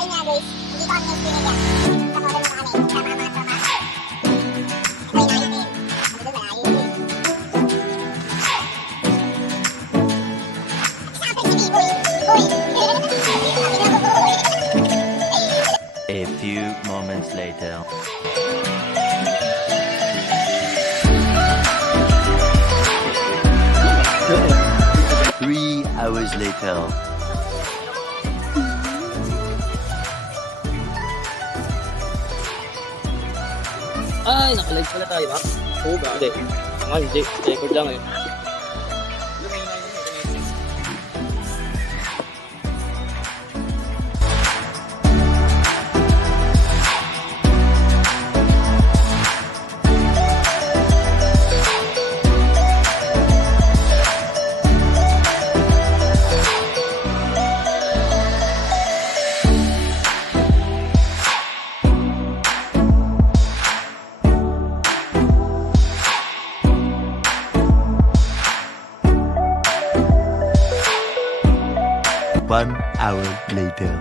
ayun nga guys, hindi ko kami yung pinigyan. Sa model na kami, sa mga tropa. Ito yung natin. Ano doon, malayo yun. At isa ka uy. A few moments later. Three hours later. Ay, nakalive pala tayo ba? Oo ba? Hindi. Hindi. Record lang eh. One hour later.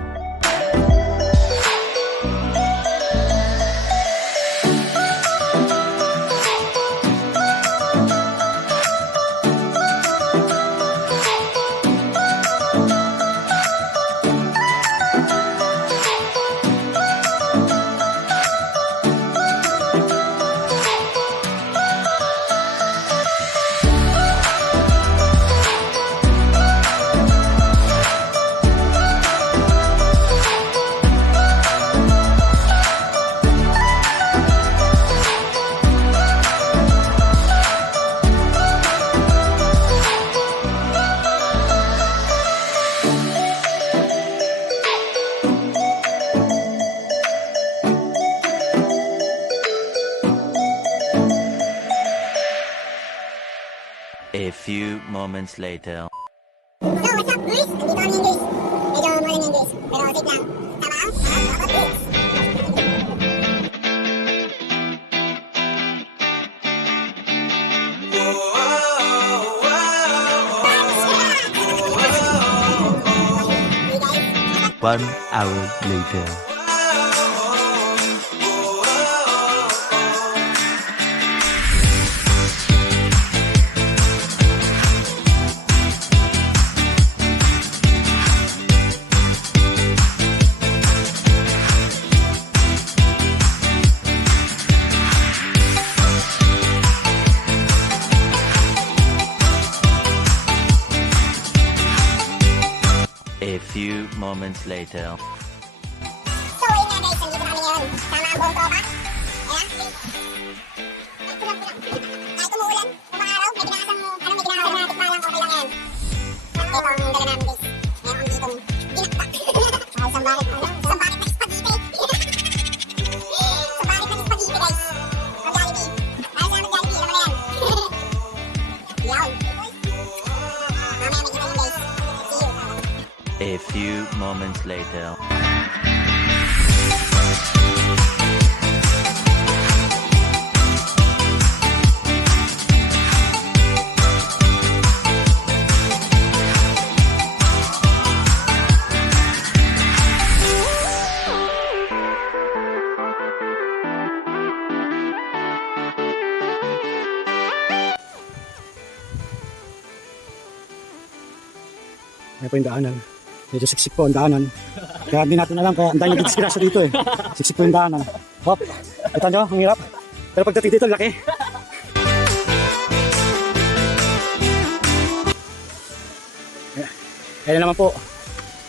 A few moments later. So, what's up guys? Andito kami yung guys. Medyo malam yung guys. Pero safe lang. Tama? Guys. One hour later. A few moments later. So, ayun nga guys. Andito kami ngayon. Tama ang buong tropa. Ayan. Kahit umuulan, umaraw, may ginakasang, may ginakasang na tikmalang, okay lang yan. Ito ang dala namin guys. Meron ditong dinaktak. Isang bakit na spaghetti. Isang bakit na spaghetti guys. Ang Jollibee. Ayos na mag-Jollibee. Alam mo na yan. Yawn. Mamaya may kita yun guys. See you. A few moments later. Kaya po yung daanan. Medyo siksik po ang daanan. Kaya hindi natin alam, kaya ang dahil nagdisgrasya dito eh. Siksik po yung daanan. Hop, kita nyo, ang hirap. Pero pagdating dito, laki. Kaya naman po,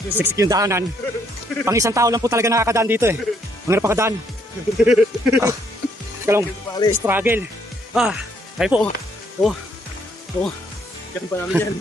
siksik yung daanan. Pang isang tao lang po talaga nakakadaan dito eh. Ang hirap pakadaan. Kalong, struggle. Kaya po, Yan pa namin yan.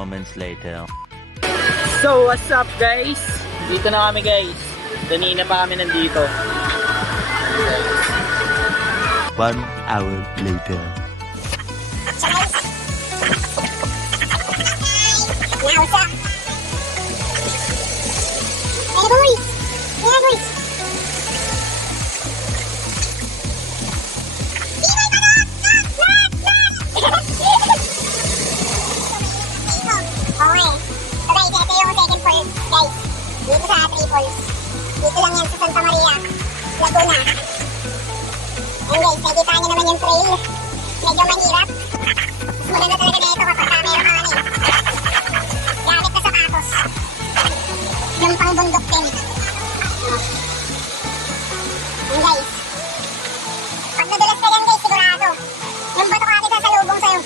moments later. So, what's up guys? Dito na kami guys. Kanina pa kami nandito. 1 hour later. Now, sir. Hey, boys. Yeah, boys. Okay. So guys, ito yung second falls, guys. Dito sa Three Falls. Dito lang yan sa Santa Maria, Laguna. Ayan guys, nakikita nyo naman yung trail. Medyo mahirap. Mas maganda talaga na ito kapag meron ka ano eh. Gamit na sapatos. Yung pangbundok din. Ayan guys. Pag nadulas ka yan guys, sigurado. Yung bato ka kita sa lubong sa'yo.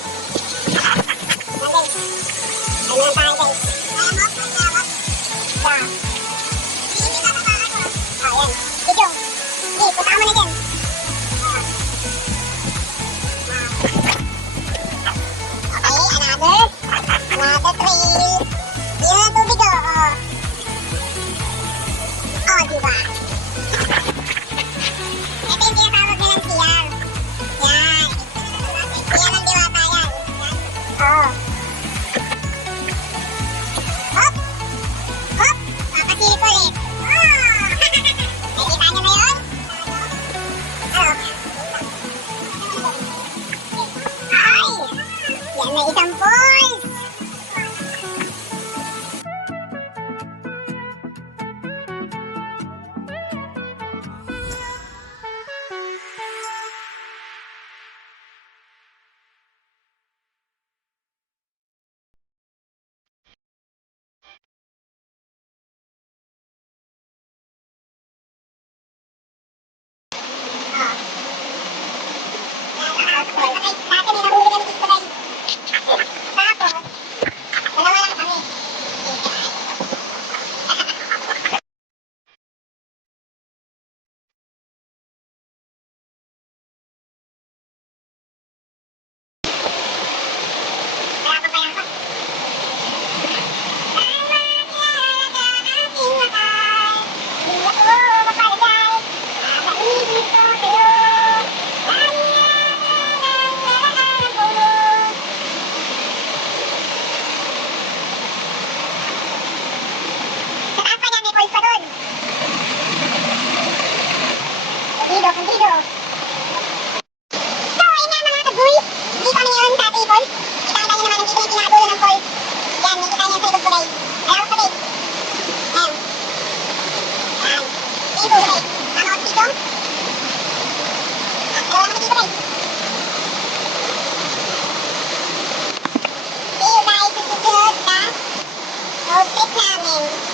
Ayan guys. Ayan lang tayo guys. Yeah. Ayan. Video. Sige, punta ka muna dyan. Okay, another trail. Yun ang tubig oh. Oh, diba? Ito yung tinatawag nilang CR. Yan. Yan ang diwata yan. Oh. Hop! Hop! Papasilip ulit. Oh! Nakikita nyo na yun? Ano? Ay! Yan na isang falls! Road trip namin.